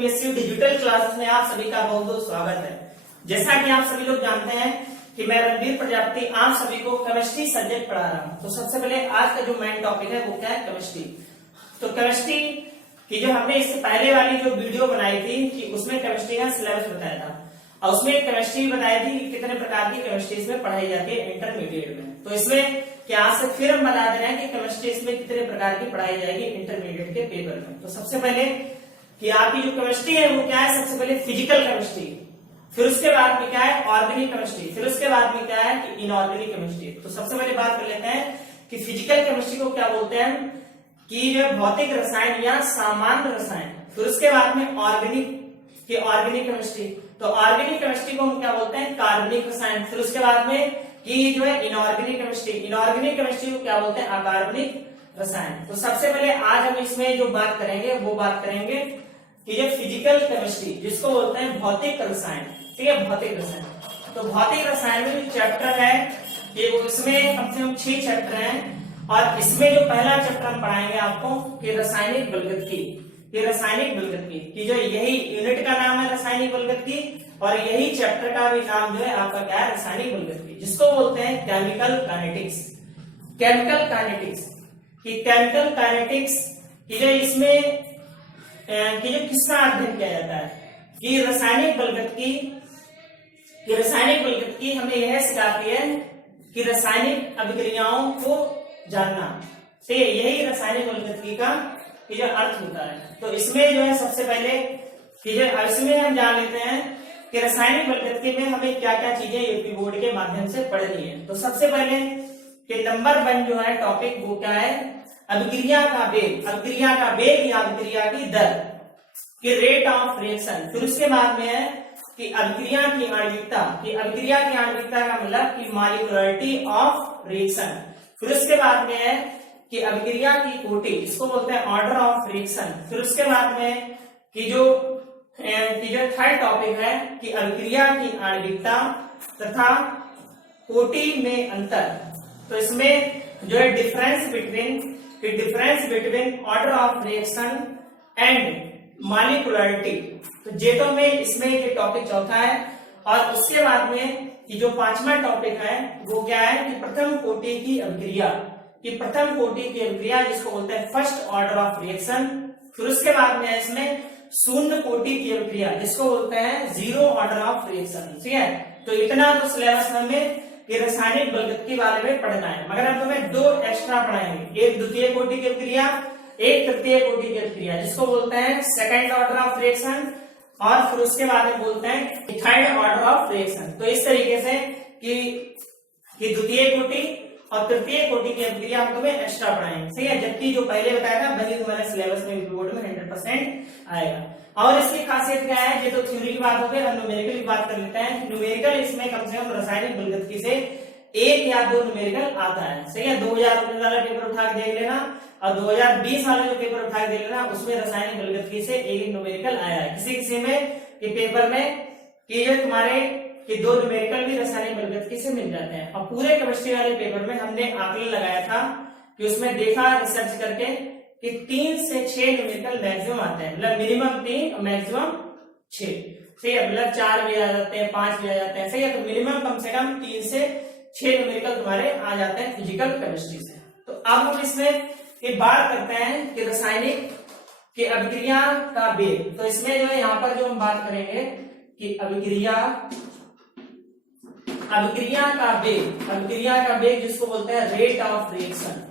Chemistry digital classes में आप सभी का बहुत बहुत स्वागत है। जैसा कि आप सभी लोग जानते हैं कि मैं रणवीर प्रजापति आप सभी को केमिस्ट्री सब्जेक्ट पढ़ा रहा हूं। तो सबसे पहले आज का जो मेन टॉपिक है वो क्या है, केमिस्ट्री। तो केमिस्ट्री की जो हमने इससे पहले वाली जो वीडियो बनाई थी कि उसमें केमिस्ट्री का सिलेबस बताया था और उसमें केमिस्ट्री बताई थी कि कितने प्रकार की केमिस्ट्री इसमें पढ़ाई जाती है इंटरमीडिएट में। तो इसमें क्या आज से फिर हम बता दे रहे हैं कि केमिस्ट्री इसमें कितने प्रकार की पढ़ाई जाएगी इंटरमीडिएट के पेपर में। तो सबसे पहले कि आपकी जो केमिस्ट्री है वो क्या है, सबसे पहले फिजिकल केमिस्ट्री, फिर उसके बाद में क्या है ऑर्गेनिक केमिस्ट्री, फिर उसके बाद में क्या है कि इनऑर्गेनिक केमिस्ट्री। तो सबसे पहले बात कर लेते हैं कि फिजिकल केमिस्ट्री को क्या बोलते हैं कि जो भौतिक रसायन या सामान्य रसायन। फिर उसके बाद में ऑर्गेनिक केमिस्ट्री, तो ऑर्गेनिक केमिस्ट्री को हम क्या बोलते हैं, कार्बनिक रसायन। फिर उसके बाद में कि जो है इनऑर्गेनिक केमिस्ट्री को क्या बोलते हैं, अकार्बनिक रसायन। तो सबसे पहले आज हम इसमें जो बात करेंगे वो बात करेंगे कि जो फिजिकल केमिस्ट्री जिसको बोलते हैं भौतिक रसायन, ठीक है, भौतिक रसायन। तो भौतिक रसायन में जो चैप्टर है कि इसमें कम से कम 6 चैप्टर हैं और इसमें जो पहला चैप्टर हम पढ़ाएंगे आपको कि रासायनिक बलगतकी, ये रासायनिक बलगतकी की जो यही यूनिट का नाम है रासायनिक बलगतकी और यही चैप्टर का भी नाम जो है आपका क्या है, रासायनिक बलगतकी, जिसको बोलते हैं केमिकल काइनेटिक्स। केमिकल काइनेटिक्स की जो इसमें कि जो किसका अध्ययन किया जाता है कि रासायनिक बलगतकी हमें यह सिखाती है कि रासायनिक अभिक्रियाओं को जानना, तो यही रासायनिक बलगतकी का जो अर्थ होता है। तो इसमें जो है सबसे पहले कि जो इसमें हम जान लेते हैं कि रासायनिक बलगतकी में हमें क्या क्या चीजें यूपी बोर्ड के माध्यम से पढ़नी है। तो सबसे पहले कि नंबर 1 जो है टॉपिक वो क्या है, अभिक्रिया का वेग या अभिक्रिया की दर कि रेट ऑफ रिएक्शन। फिर उसके बाद में है कि अभिक्रिया की आणविकता का मतलब कि मॉलिक्यूलरिटी ऑफ रिएक्शन। फिर उसके बाद में है कि अभिक्रिया की कोटि, इसको बोलते हैं ऑर्डर ऑफ रिएक्शन। फिर उसके बाद में कि जो थर्ड टॉपिक है कि अभिक्रिया की आणविकता तथा कोटि में अंतर। तो इसमें जो है difference between order of reaction and molecularity. तो जेटो में इसमें ये टॉपिक चौथा है और उसके बाद में कि जो 5वां टॉपिक है वो क्या है कि प्रथम कोटि की अभिक्रिया जिसको बोलते हैं फर्स्ट ऑर्डर ऑफ रिएक्शन। फिर उसके बाद में इसमें शून्य कोटि की अभिक्रिया जिसको बोलते हैं जीरो ऑर्डर ऑफ रिएक्शन, ठीक है। तो इतना तो सिलेबस में हमें रासायनिक बलगतकी बारे में पढ़ना है, मगर हम तुम्हें 2 एक्स्ट्रा पढ़ाएंगे, एक द्वितीय कोटि की अभिक्रिया, एक तृतीय कोटि की अभिक्रिया जिसको बोलते हैं सेकंड ऑर्डर ऑफ रिएक्शन और फिर उसके बाद में बोलते हैं थर्ड ऑर्डर ऑफ रिएक्शन। तो इस तरीके से कि द्वितीय कोटि और तृतीय कोटि की अभिक्रिया हम तुम्हें एक्स्ट्रा पढ़ाएंगे, ठीक है। जबकि जो पहले बताया था वही तुम्हारे सिलेबस में बोर्ड में 100% आएगा। और इसकी खासियत क्या है, ये तो थ्योरी की बात हो गई, हम न्यूमेरिकल की बात कर लेते हैं। न्यूमेरिकल इसमें कम से कम रासायनिक बलगतकी से 1 या 2 न्यूमेरिकल आता है, सही है। 2019 वाला पेपर उठा के देख लेना और 2020 वाला जो पेपर उठा के देख लेना, उसमें रासायनिक बलगतकी से 1 न्यूमेरिकल आया है। किसी में कि पेपर में कि जो तुम्हारे कि 2 न्यूमेरिकल भी रासायनिक बलगतकी से मिल जाते हैं। और पूरे केमिस्ट्री वाले पेपर में हमने आकलन लगाया था कि उसमें देखा रिसर्च करके कि 3 से 6 न्यूमेरिकल मैक्सिमम आते हैं, मतलब मिनिमम 3 और मैक्सिमम 6, सही है। मतलब 4 भी आ जाते हैं, 5 भी आ जाते हैं, सही है। तो मिनिमम कम से कम 3 से 6 न्यूमेरिकल तुम्हारे आ जाते हैं फिजिकल केमिस्ट्री से। तो अब हम इसमें ये बात करते हैं कि रासायनिक की अभिक्रिया का वेग। तो इसमें जो है यहाँ पर जो हम बात करेंगे कि अभिक्रिया का वेग जिसको बोलते हैं रेट ऑफ रिएक्शन।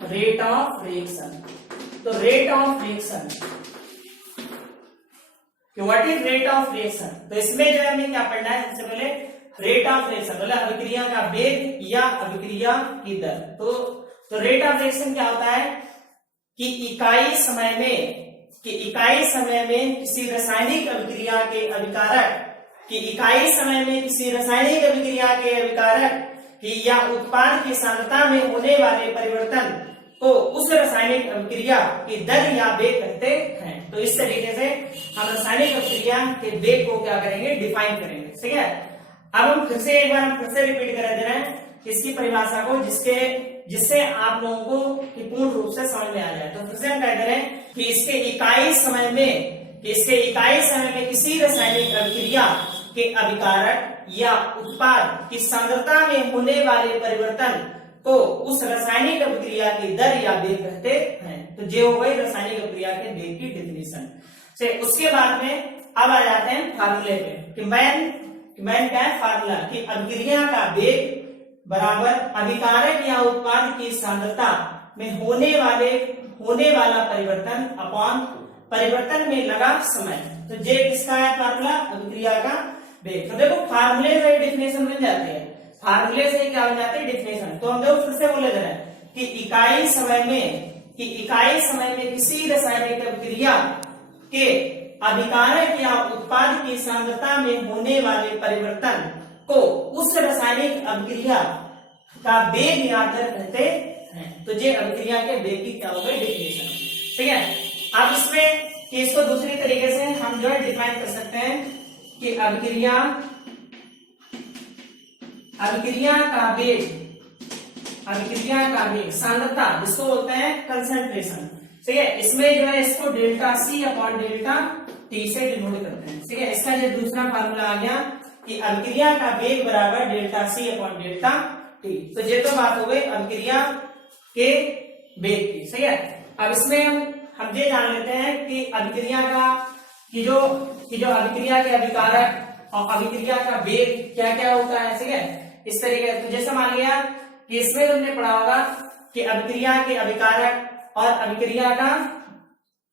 तो rate of reaction, what is rate of reaction. तो इसमें जो है हमें क्या पढ़ना है, सबसे पहले रेट ऑफ रिएक्शन मतलब अभिक्रिया का वेग या अभिक्रिया की दर। तो रेट ऑफ रिएक्शन क्या होता है कि इकाई समय में किसी रासायनिक अभिक्रिया के अभिकारक की या उत्पाद की सांद्रता में होने वाले परिवर्तन को उस रासायनिक अभिक्रिया की दर या वेग कहते हैं। तो इस तरीके से हम रासायनिक अभिक्रिया के वेग को क्या करेंगे, डिफाइन करेंगे, ठीक है। अब हम फिर से रिपीट कर दे रहे हैं इसकी परिभाषा को जिससे आप लोगों को पूर्ण रूप से समझ में आ जाए। तो फिर से हम कह दे रहे हैं कि इसके इकाई समय में कि इसके इकाई समय में किसी रासायनिक अभिक्रिया के अभिकारक या उत्पाद की सांद्रता में होने वाले परिवर्तन को उस रासायनिक अभिक्रिया की दर या वेग कहते हैं। तो ये हो गई रासायनिक अभिक्रिया के वेग की डेफिनेशन से। उसके बाद में अब आ जाते हैं फार्मूले पे कि मैन क्या है फार्मूला कि अभिक्रिया का वेग बराबर अभिकारक या उत्पाद की सांद्रता में होने वाला परिवर्तन अपॉन परिवर्तन में लगा समय। तो ये किसका है फार्मूला अभिक्रिया का वेग। तो देखो फार्मूले से डेफिनेशन बन जाते हैं, फार्मूले से क्या बन जाते हैं डेफिनेशन। तो हम देखो फिर से बोले जरा कि इकाई समय में किसी रासायनिक अभिक्रिया के अभिकारक या उत्पाद की सांद्रता में होने वाले परिवर्तन को उस रासायनिक अभिक्रिया का वेग या दर कहते हैं। तो ये अभिक्रिया के वेग की क्या हो गई डेफिनेशन। ठीक है, अब इसमें कि इसको दूसरी तरीके से हम जो है डिफाइन कर सकते हैं कि अभिक्रिया का वेग सांद्रता जिसको बोलते हैं कंसंट्रेशन। ठीक है, इसमें जो है इसको delta C upon delta T से डिनोट करते हैं। ठीक है, इसका जो दूसरा फार्मूला आ गया कि अभिक्रिया का वेग बराबर delta C upon delta T. तो ये तो बात हो गई अभिक्रिया के वेग की। सही है, अब इसमें हम ये जान लेते हैं कि अभिक्रिया का कि जो अभिक्रिया के अभिकारक और अभिक्रिया का वेग क्या क्या होता है। ठीक है, इस तरीके तो जैसे मान लिया कि इसमें तुमने पढ़ा होगा कि अभिक्रिया के अभिकारक और अभिक्रिया का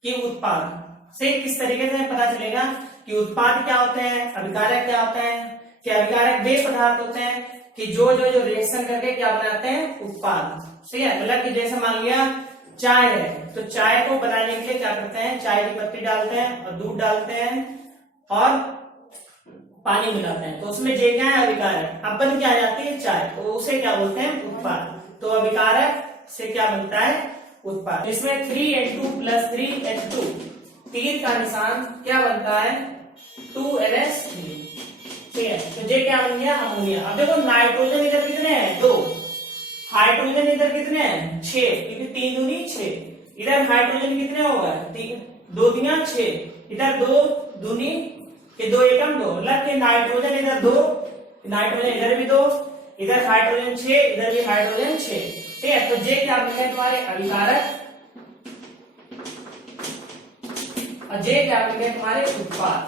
के उत्पाद से किस तरीके से पता चलेगा कि उत्पाद क्या होते हैं, अभिकारक क्या होते हैं। कि अभिकारक वे पदार्थ होते हैं कि जो रिएक्शन करके क्या बनाते हैं उत्पाद। ठीक है, मतलब कि जैसे मान लिया चाय है तो चाय को बनाने के लिए क्या करते हैं, चाय की पत्ती डालते हैं और दूध डालते हैं और पानी मिलाते हैं, तो उसमें जे क्या है अभिकारक। अब बन क्या जाती है चाय, तो उसे क्या बोलते हैं उत्पाद। तो अभिकारक से क्या बनता है उत्पाद। इसमें 3N2 + 3H2 तीर का निशान क्या बनता है 2NH3। ठीक है, तो ये क्या बन गया अमोनिया। अब देखो नाइट्रोजन इधर कितने हैं 2, हाइड्रोजन इधर कितने हैं 6, क्योंकि 3 दूनी 6। इधर हाइड्रोजन कितने होगा 2 दूनिया 6, इधर 2 दूनी के 2 एकम 2, मतलब कि नाइट्रोजन इधर 2, नाइट्रोजन इधर भी 2, इधर हाइड्रोजन 6, इधर भी हाइड्रोजन 6। ठीक है, तो ये क्या बन गया तुम्हारे अभिकारक और ये क्या बन गया तुम्हारे उत्पाद।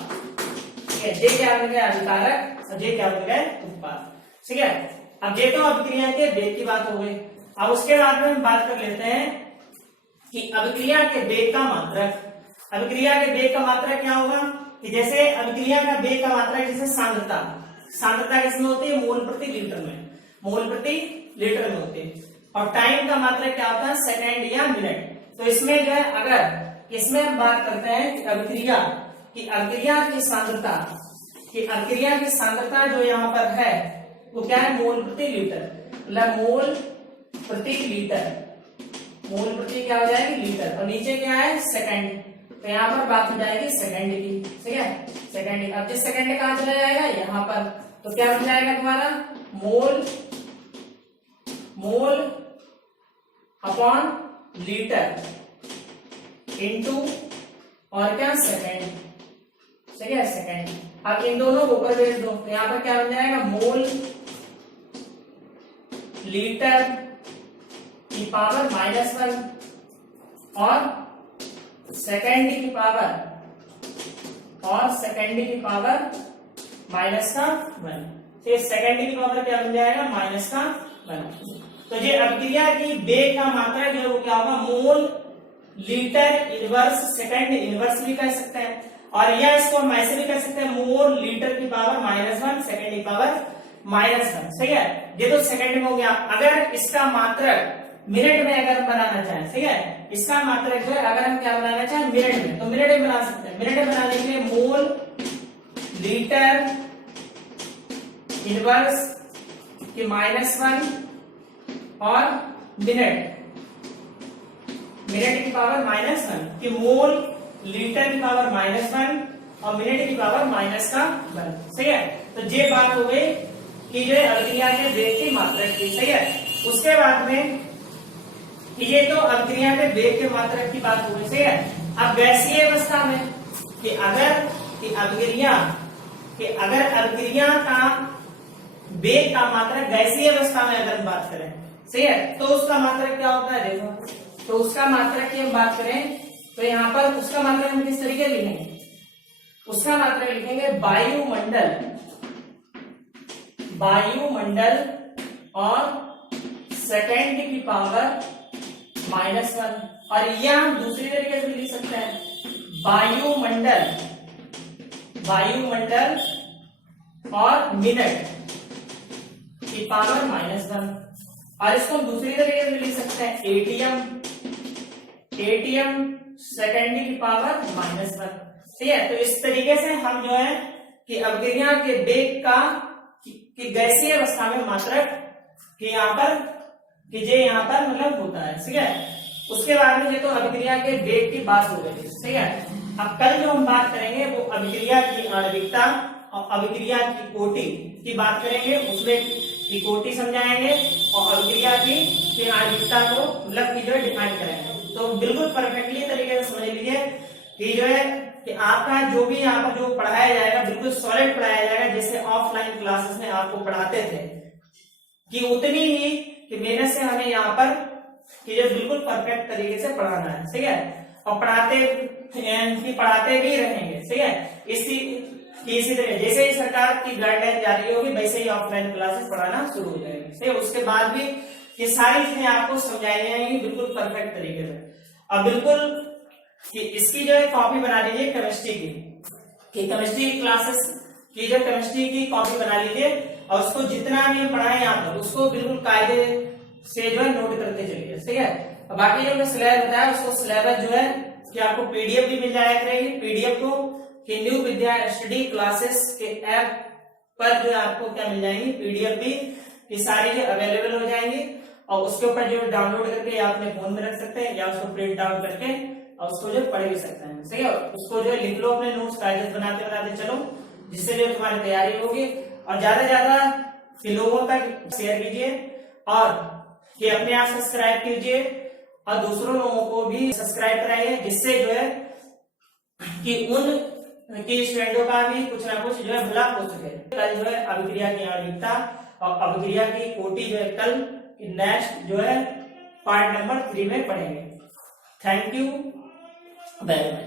ठीक है, ये क्या बन गया अभिकारक और ये क्या बन गया उत्पाद। ठीक है, अब ये तो अभिक्रिया के वेग की बात हो गई। अब उसके बाद में हम बात कर लेते हैं कि अभिक्रिया के वेग का मात्रक। अभिक्रिया के वेग का मात्रक क्या होगा कि जैसे अभिक्रिया का वेग का मात्रक जैसे सांद्रता किसमें होती है मोल प्रति लीटर में, मोल प्रति लीटर में होती है। और टाइम का मात्रक क्या होता है सेकेंड या मिनट। तो इसमें जो है अगर इसमें हम बात करते हैं कि अभिक्रिया की सांद्रता जो यहाँ पर है वो क्या है मोल प्रति लीटर, मतलब मोल प्रति लीटर, मोल प्रति क्या हो जाएगी लीटर और नीचे क्या है सेकंड। तो यहाँ पर बात हो जाएगी सेकंड की। ठीक है, सेकंड। अब जिस सेकंड कहाँ चला जाएगा यहाँ पर, तो क्या बन जाएगा तुम्हारा मोल अपॉन लीटर इनटू और क्या सेकंड। ठीक है, सेकंड। अब इन दोनों को ऊपर भेज दो तो यहाँ पर क्या बन जाएगा मोल लीटर की पावर -1 और सेकंड की पावर -1। तो सेकंड की पावर क्या बन जाएगा -1। तो ये अभिक्रिया की वेग का मात्रा जो है वो क्या होगा mole litre inverse second inverse भी कह सकते हैं, और या इसको हम ऐसे भी कह सकते हैं मोल लीटर की पावर -1 सेकंड की पावर -1। सही है, ये तो सेकंड में हो गया। अगर इसका मात्रक मिनट में अगर बनाना चाहें, ठीक है, इसका मात्रक जो है अगर हम क्या बनाना चाहें मिनट में, तो मिनट में बना सकते हैं। मिनट में बनाने के लिए मोल लीटर इनवर्स की -1 और मिनट की पावर -1 कि मोल लीटर की पावर -1 और मिनट की पावर -1। सही है, तो ये बात हो गई कि जो अभिक्रिया के वेग की मात्रक की। सही है, उसके बाद में ये तो अभिक्रिया के वेग के मात्रक की बात हो गई। सही है, अब गैसीय अवस्था में अगर अभिक्रिया का वेग का मात्रक गैसीय अवस्था में अगर हम बात करें, सही है, तो उसका मात्रक क्या होता है, देखो, तो उसका मात्रक की हम बात करें तो यहाँ पर उसका मात्रक हम किस तरीके लिखेंगे, उसका मात्रक लिखेंगे वायुमंडल और सेकेंड की पावर -1, और यह हम दूसरी तरीके से लिख सकते हैं, वायुमंडल और मिनट की पावर -1, और इसको हम दूसरी तरीके से लिख सकते हैं एटीएम सेकेंड की पावर -1, ठीक है। तो इस तरीके से हम जो है कि अभिक्रिया के वेग का कि गैसीय अवस्था में मात्रक कि यहाँ पर मतलब होता है, ठीक है। उसके बाद में ये तो अभिक्रिया के वेग की बात हो गई, ठीक है। अब कल जो हम बात करेंगे वो अभिक्रिया की आणविकता और अभिक्रिया की कोटि की बात करेंगे, उसमें की कोटि समझाएंगे और अभिक्रिया की आणविकता को मतलब की जो है डिफाइन करेंगे। तो बिल्कुल परफेक्टली तरीके से समझ लीजिए कि जो है कि आपका जो भी यहाँ पर जो पढ़ाया जाएगा बिल्कुल सॉलिड पढ़ाया जाएगा, जैसे ऑफलाइन क्लासेस में आपको पढ़ाते थे कि उतनी ही कि मेहनत से हमें यहाँ पर कि जो बिल्कुल परफेक्ट तरीके से पढ़ाना है, ठीक है, और पढ़ाते भी रहेंगे, ठीक है। इसी तरह जैसे ही सरकार की गाइडलाइन जारी होगी वैसे ही ऑफलाइन क्लासेस पढ़ाना शुरू हो जाएंगे, ठीक है। उसके बाद भी ये सारी चीजें आपको समझाई जाएंगी बिल्कुल परफेक्ट तरीके से। अब बिल्कुल कि इसकी जो है कॉपी बना लीजिए केमिस्ट्री की केमिस्ट्री क्लासेस की जो केमिस्ट्री की कॉपी बना लीजिए, और उसको जितना भी हम पढ़ाए यहाँ पर उसको बिल्कुल कायदे से जो है नोट करते चलिए, ठीक है। बाकी जो मैं सिलेबस बताया उसको सिलेबस जो है कि आपको पीडीएफ भी मिल जाया करेगी, पीडीएफ को कि न्यू विद्या स्टडी क्लासेस के ऐप पर जो आपको क्या मिल जाएंगी, पीडीएफ भी ये सारी जो अवेलेबल हो जाएंगी, और उसके ऊपर जो डाउनलोड करके या अपने फोन में रख सकते हैं या उसको प्रिंट आउट करके और उसको जो पढ़ भी सकते हैं, सही है। उसको जो लिख लो अपने नोट्स कायदे बनाते चलो, जिससे जो तुम्हारी तैयारी होगी। और ज्यादा लोगों तक शेयर कीजिए और कि अपने आप सब्सक्राइब कीजिए और दूसरों लोगों को भी सब्सक्राइब कराइए, जिससे जो है कि उन की स्टूडेंटों का भी कुछ ना कुछ जो है भला हो सके। कल जो है अभिक्रिया की आणविकता और अभिक्रिया की कोटि जो है कल नेक्स्ट जो है पार्ट नंबर 3 में पढ़ेंगे। Thank you very much.